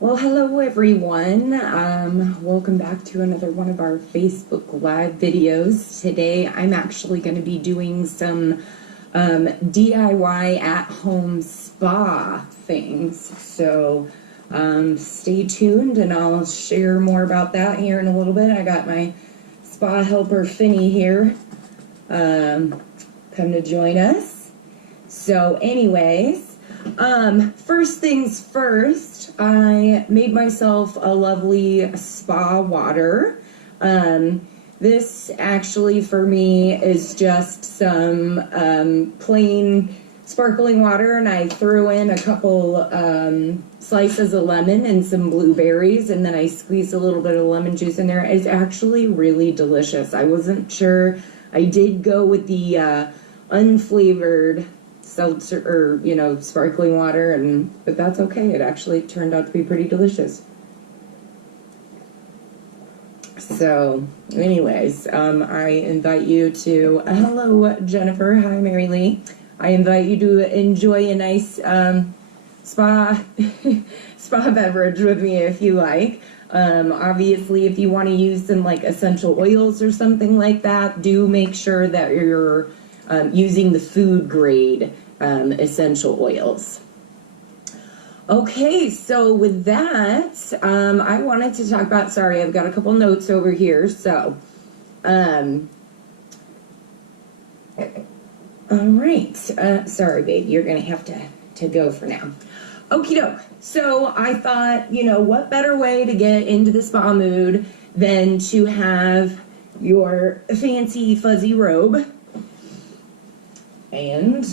Well, hello everyone. Welcome back to another one of our Facebook Live videos. Today I'm actually going to be doing some DIY at-home spa things. So stay tuned and I'll share more about that here in a little bit. I got my spa helper Finny here come to join us. So anyways, first things first, I made myself a lovely spa water. This actually for me is just some plain sparkling water, and I threw in a couple slices of lemon and some blueberries, and then I squeezed a little bit of lemon juice in there. It's actually really delicious. I wasn't sure. I did go with the unflavored seltzer or sparkling water, but that's okay. It actually turned out to be pretty delicious. So anyways, I invite you to hello Jennifer, hi Mary Lee. I invite you to enjoy a nice spa beverage with me if you like. Obviously if you want to use some like essential oils or something like that, do make sure that you're using the food grade essential oils. Okay, so with that, I wanted to talk about, sorry, I've got a couple notes over here. So, all right, sorry, babe, you're going to have to go for now. Okie doke. So I thought, what better way to get into the spa mood than to have your fancy fuzzy robe and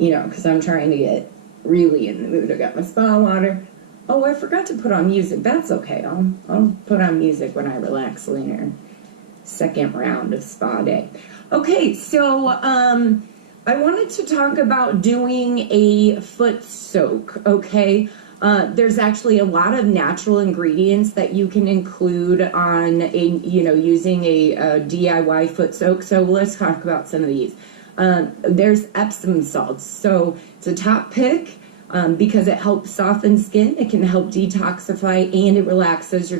because I'm trying to get really in the mood. I got my spa water. Oh, I forgot to put on music. That's okay. I'll put on music when I relax later. Second round of spa day. Okay, so I wanted to talk about doing a foot soak, okay? There's actually a lot of natural ingredients that you can include on using a DIY foot soak. So let's talk about some of these. There's Epsom salts. So it's a top pick because it helps soften skin. It can help detoxify and it relaxes your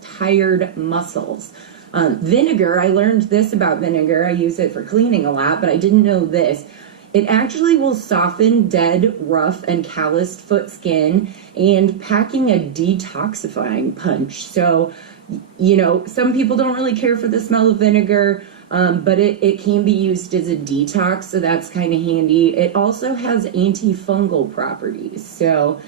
tired muscles. Vinegar, I learned this about vinegar. I use it for cleaning a lot, but I didn't know this. It actually will soften dead, rough, and calloused foot skin and packing a detoxifying punch. So, some people don't really care for the smell of vinegar, but it can be used as a detox, so that's kind of handy. It also has antifungal properties. So,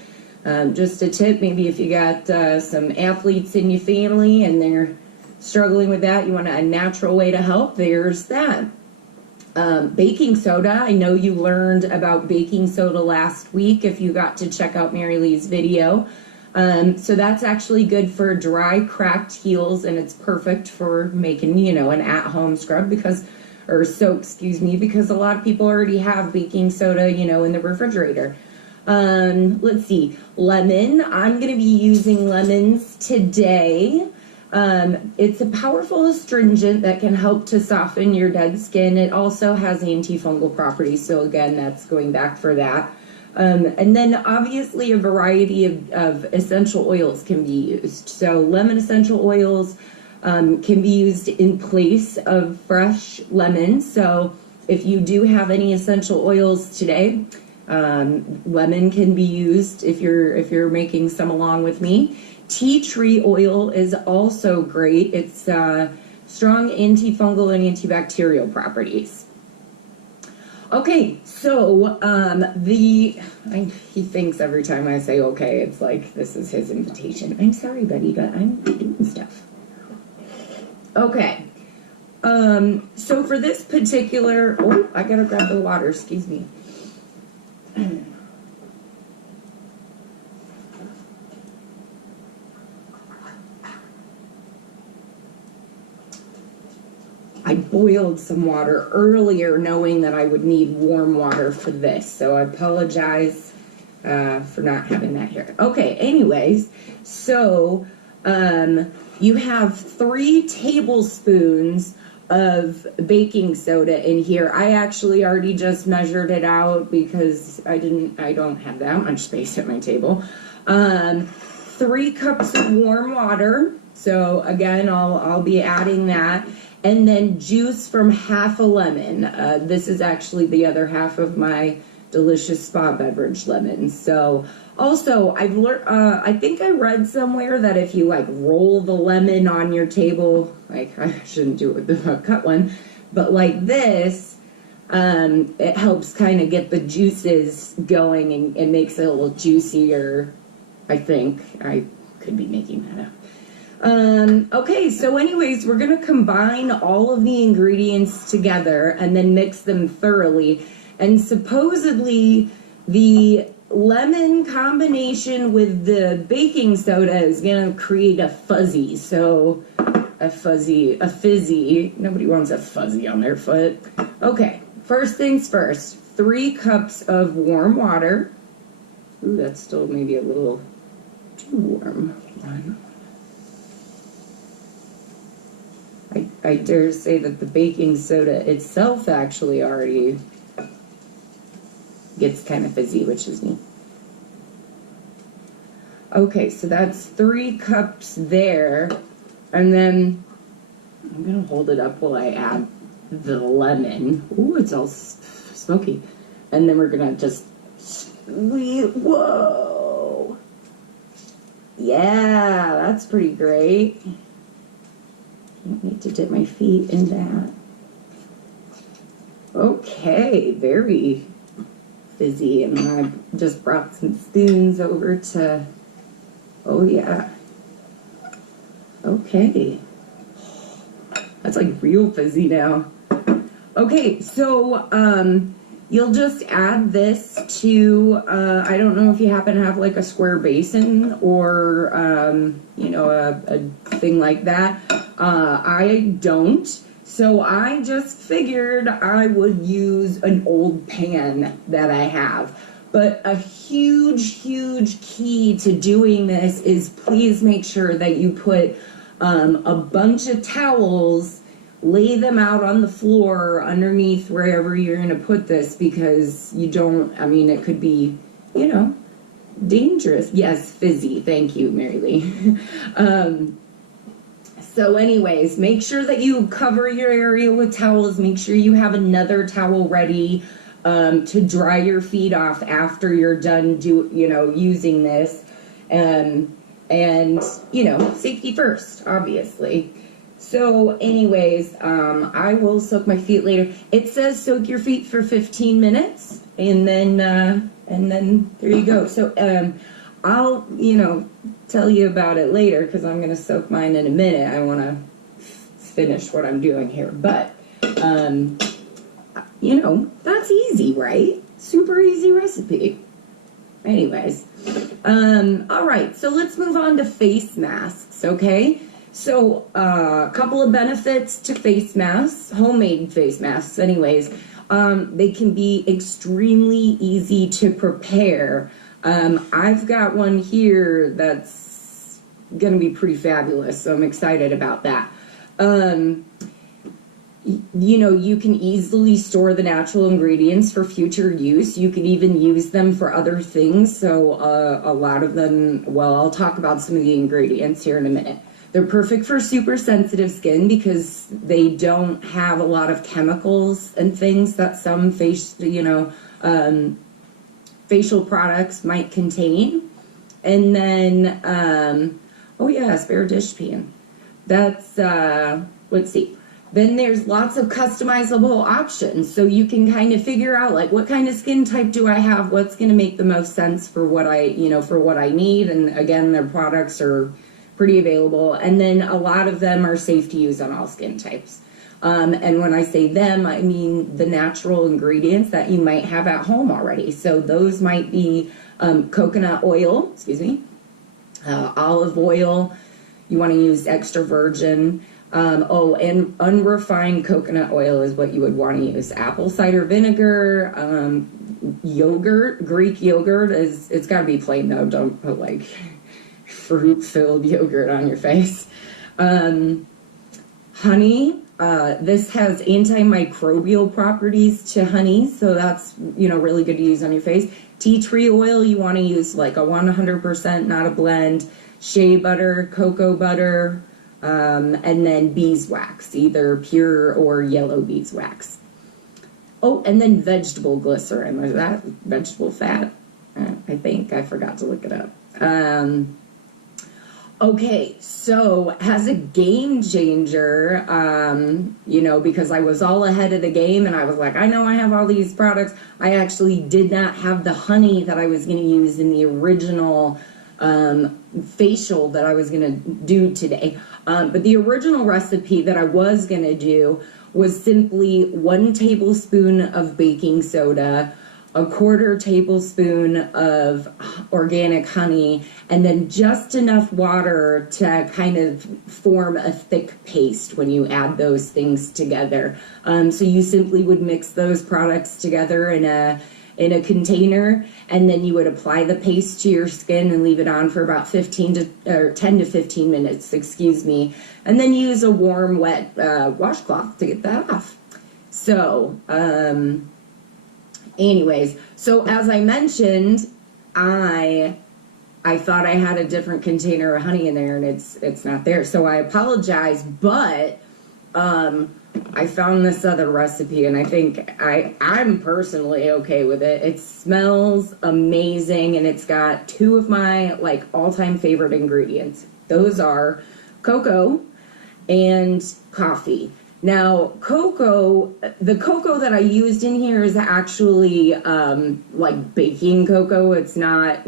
just a tip, maybe if you got some athletes in your family and they're struggling with that, you want a natural way to help, there's that. Baking soda, I know you learned about baking soda last week if you got to check out Mary Lee's video. So that's actually good for dry, cracked heels, and it's perfect for making, an at-home scrub or soap, because a lot of people already have baking soda, in the refrigerator. Let's see, lemon. I'm going to be using lemons today. It's a powerful astringent that can help to soften your dead skin. It also has antifungal properties, so again, that's going back for that. And then obviously a variety of essential oils can be used. So lemon essential oils can be used in place of fresh lemon. So if you do have any essential oils today, lemon can be used if you're making some along with me. Tea tree oil is also great. It's strong antifungal and antibacterial properties. Okay, so he thinks every time I say okay, it's like this is his invitation. I'm sorry, buddy, but I'm doing stuff. Okay, so for this particular, I gotta grab the water, excuse me. I boiled some water earlier knowing that I would need warm water for this, so I apologize for not having that here. Okay, anyways, so you have 3 tablespoons of baking soda in here. I actually already just measured it out because I don't have that much space at my table. 3 cups of warm water. So again, I'll be adding that. And then juice from half a lemon. This is actually the other half of my delicious spa beverage lemon. So also I've learned, I think I read somewhere that if you like roll the lemon on your table, like I shouldn't do it with the cut one, but like this, it helps kind of get the juices going and makes it a little juicier. I think I could be making that up. Okay, so anyways, we're going to combine all of the ingredients together and then mix them thoroughly. And supposedly the lemon combination with the baking soda is going to create a fuzzy. So a fizzy. Nobody wants a fuzzy on their foot. Okay, first things first, 3 cups of warm water. Ooh, that's still maybe a little too warm. I dare say that the baking soda itself actually already gets kind of fizzy, which is neat. Okay, so that's 3 cups there. And then I'm going to hold it up while I add the lemon. Ooh, it's all smoky. And then we're going to just squeeze. Whoa. Yeah, that's pretty great. Don't need to dip my feet in that. Okay, very fizzy. And I just brought some spoons over to, oh yeah. Okay. That's like real fizzy now. Okay, so you'll just add this to, I don't know if you happen to have like a square basin or, you know, a thing like that. I don't. So I just figured I would use an old pan that I have. But a huge, huge key to doing this is please make sure that you put a bunch of towels, lay them out on the floor underneath wherever you're going to put this, because you don't, I mean, it could be, you know, dangerous. Yes, fizzy. Thank you, Mary Lee. So anyways, make sure that you cover your area with towels. Make sure you have another towel ready to dry your feet off after you're done using this. And, you know, safety first, obviously. So anyways, I will soak my feet later. It says soak your feet for 15 minutes and then there you go. So, I'll, you know, tell you about it later because I'm going to soak mine in a minute. I want to finish what I'm doing here. But, you know, that's easy, right? Super easy recipe. Anyways, all right, so let's move on to face masks, okay? So, a couple of benefits to face masks, homemade face masks anyways. They can be extremely easy to prepare. I've got one here that's going to be pretty fabulous, so I'm excited about that. You know, you can easily store the natural ingredients for future use. You can even use them for other things. So a lot of them, well, I'll talk about some of the ingredients here in a minute. They're perfect for super sensitive skin because they don't have a lot of chemicals and things that some facial products might contain. And then, oh yeah, spare dish pan. That's, let's see. Then there's lots of customizable options. So you can kind of figure out like what kind of skin type do I have? What's going to make the most sense for what I need. And again, their products are pretty available. And then a lot of them are safe to use on all skin types. And when I say them, I mean the natural ingredients that you might have at home already. So those might be coconut oil, olive oil. You want to use extra virgin. And unrefined coconut oil is what you would want to use. Apple cider vinegar, yogurt, Greek yogurt it's got to be plain though. Don't put like fruit-filled yogurt on your face. Honey, This has antimicrobial properties to honey, so that's, really good to use on your face. Tea tree oil, you want to use like a 100%, not a blend. Shea butter, cocoa butter, and then beeswax, either pure or yellow beeswax. Oh, and then vegetable glycerin. Was that vegetable fat? I think I forgot to look it up. Okay, so as a game changer, because I was all ahead of the game and I was like, I know I have all these products. I actually did not have the honey that I was going to use in the original facial that I was going to do today. But the original recipe that I was going to do was simply 1 tablespoon of baking soda, a 1/4 tablespoon of organic honey, and then just enough water to kind of form a thick paste when you add those things together. So you simply would mix those products together in a container, and then you would apply the paste to your skin and leave it on for about 10 to 15 minutes, and then use a warm, wet washcloth to get that off. So, anyways, so as I mentioned, I thought I had a different container of honey in there, and it's not there. So I apologize, but I found this other recipe, and I think I'm personally okay with it. It smells amazing, and it's got 2 of my all-time favorite ingredients. Those are cocoa and coffee. Now, the cocoa that I used in here is actually baking cocoa. It's not,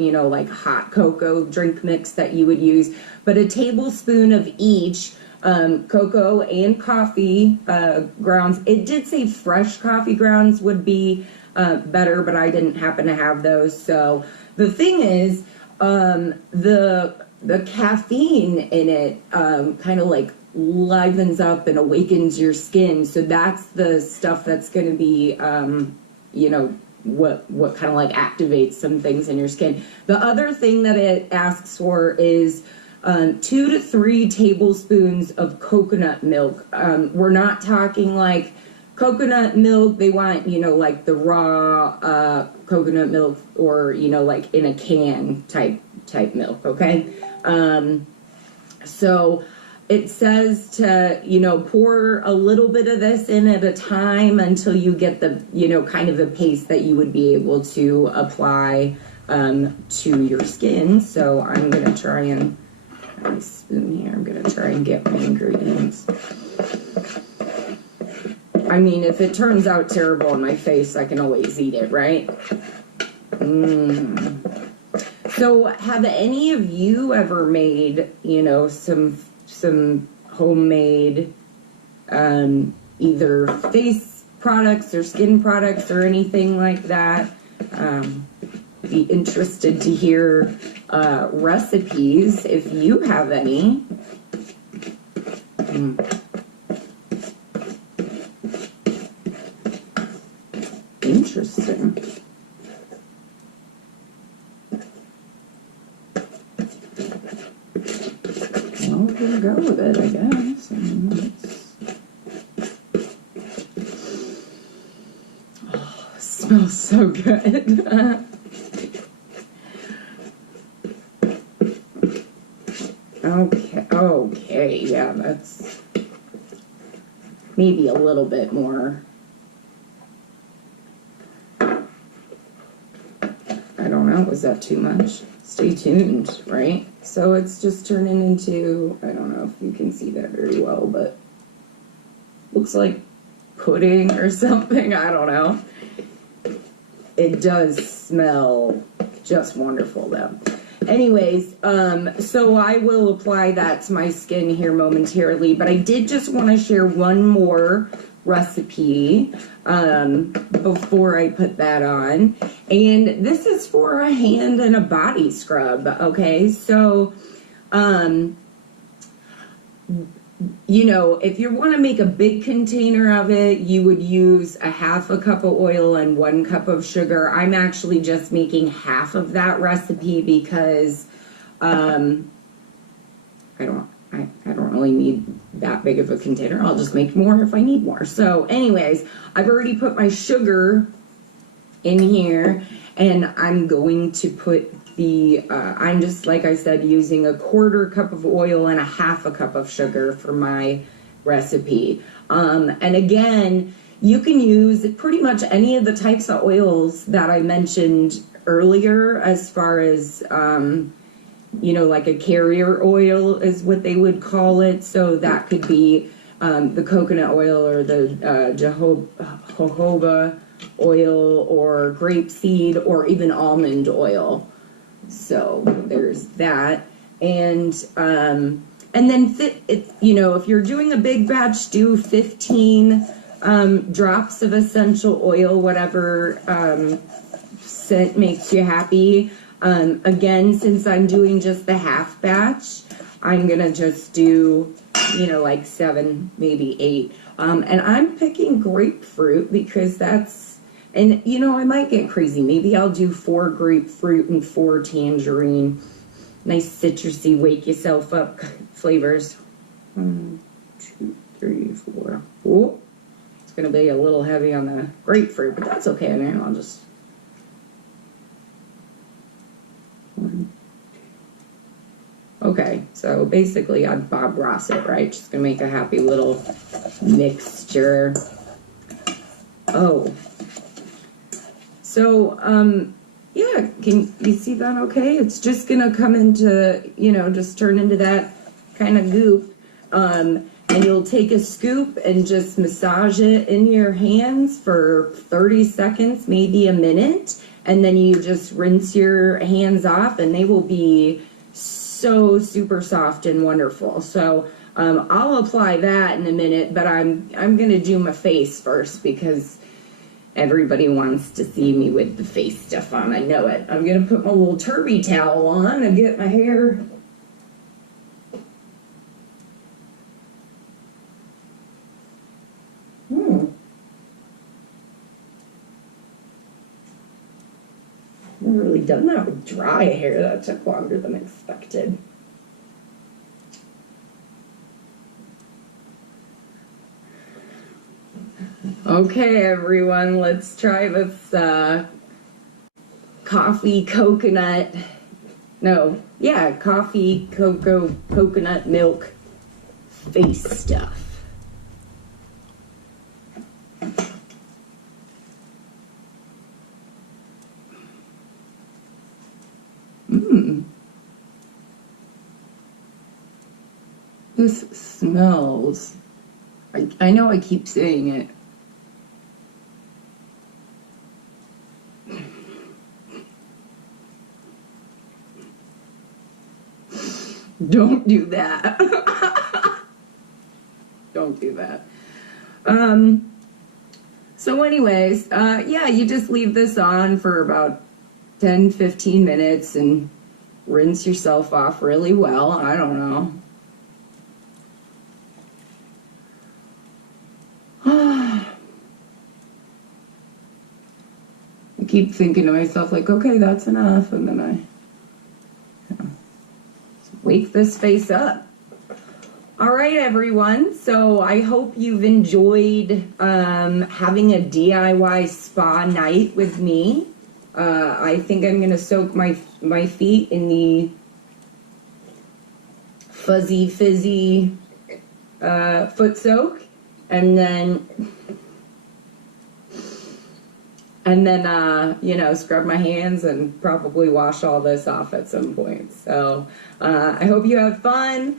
hot cocoa drink mix that you would use, but a tablespoon of each. Cocoa and coffee grounds. It did say fresh coffee grounds would be better, but I didn't happen to have those. So the thing is, the caffeine in it kind of livens up and awakens your skin. So that's the stuff that's going to be, what kind of activates some things in your skin. The other thing that it asks for is 2 to 3 tablespoons of coconut milk. We're not talking coconut milk. They want, the raw coconut milk, or, in a can type milk, okay? So it says to, pour a little bit of this in at a time until you get the, kind of a paste that you would be able to apply to your skin. So I'm going to try and my spoon here. I'm going to try and get my ingredients. I mean, if it turns out terrible in my face, I can always eat it, right? So have any of you ever made, some homemade either face products or skin products or anything like that? Be interested to hear recipes if you have any. Interesting. Well, we're gonna go with it, I guess. Oh, it smells so good. Okay, yeah, that's maybe a little bit more. I don't know, was that too much? Stay tuned, right? So it's just turning into, I don't know if you can see that very well, but looks like pudding or something, I don't know. It does smell just wonderful though. Anyways, so I will apply that to my skin here momentarily, but I did just want to share one more recipe before I put that on, and this is for a hand and a body scrub. Okay, so if you want to make a big container of it, you would use a 1/2 cup of oil and 1 cup of sugar. I'm actually just making half of that recipe because I I don't really need that big of a container. I'll just make more if I need more. So anyways, I've already put my sugar in here, and I'm going to put the, I'm just, like I said, using a 1/4 cup of oil and a 1/2 cup of sugar for my recipe. And again, you can use pretty much any of the types of oils that I mentioned earlier, as far as, you know, like a carrier oil is what they would call it. So that could be the coconut oil or the jojoba oil or grapeseed or even almond oil. So there's that. And then you know, if you're doing a big batch, do 15 drops of essential oil, whatever scent makes you happy. Again, since I'm doing just the half batch, I'm gonna just do, you know, like 7, maybe 8. And I'm picking grapefruit because that's, and you know, I might get crazy. Maybe I'll do 4 grapefruit and 4 tangerine. Nice citrusy, wake yourself up flavors. 1, 2, 3, 4. Oh, it's gonna be a little heavy on the grapefruit, but that's okay. I mean, I'll just. Okay, so basically I'd Bob Ross it, right? Just gonna make a happy little mixture. Oh. So, yeah, can you see that okay? It's just gonna come into, you know, just turn into that kind of goop. And you'll take a scoop and just massage it in your hands for 30 seconds, maybe a minute. And then you just rinse your hands off and they will be so super soft and wonderful. So I'll apply that in a minute, but I'm gonna do my face first because everybody wants to see me with the face stuff on. I know it. I'm gonna put my little Turby towel on and get my hair. Never really done that with dry hair. That took longer than expected. Okay, everyone, let's try this coffee coconut milk face stuff. This smells, I know I keep saying it. Don't do that. Don't do that. So anyways, yeah, you just leave this on for about 10-15 minutes and rinse yourself off really well. I don't know. I keep thinking to myself, like, okay, that's enough, and then I wake this face up. All right, everyone. So I hope you've enjoyed having a DIY spa night with me. I think I'm gonna soak my feet in the fuzzy fizzy foot soak, and then you know, scrub my hands and probably wash all this off at some point. So I hope you have fun.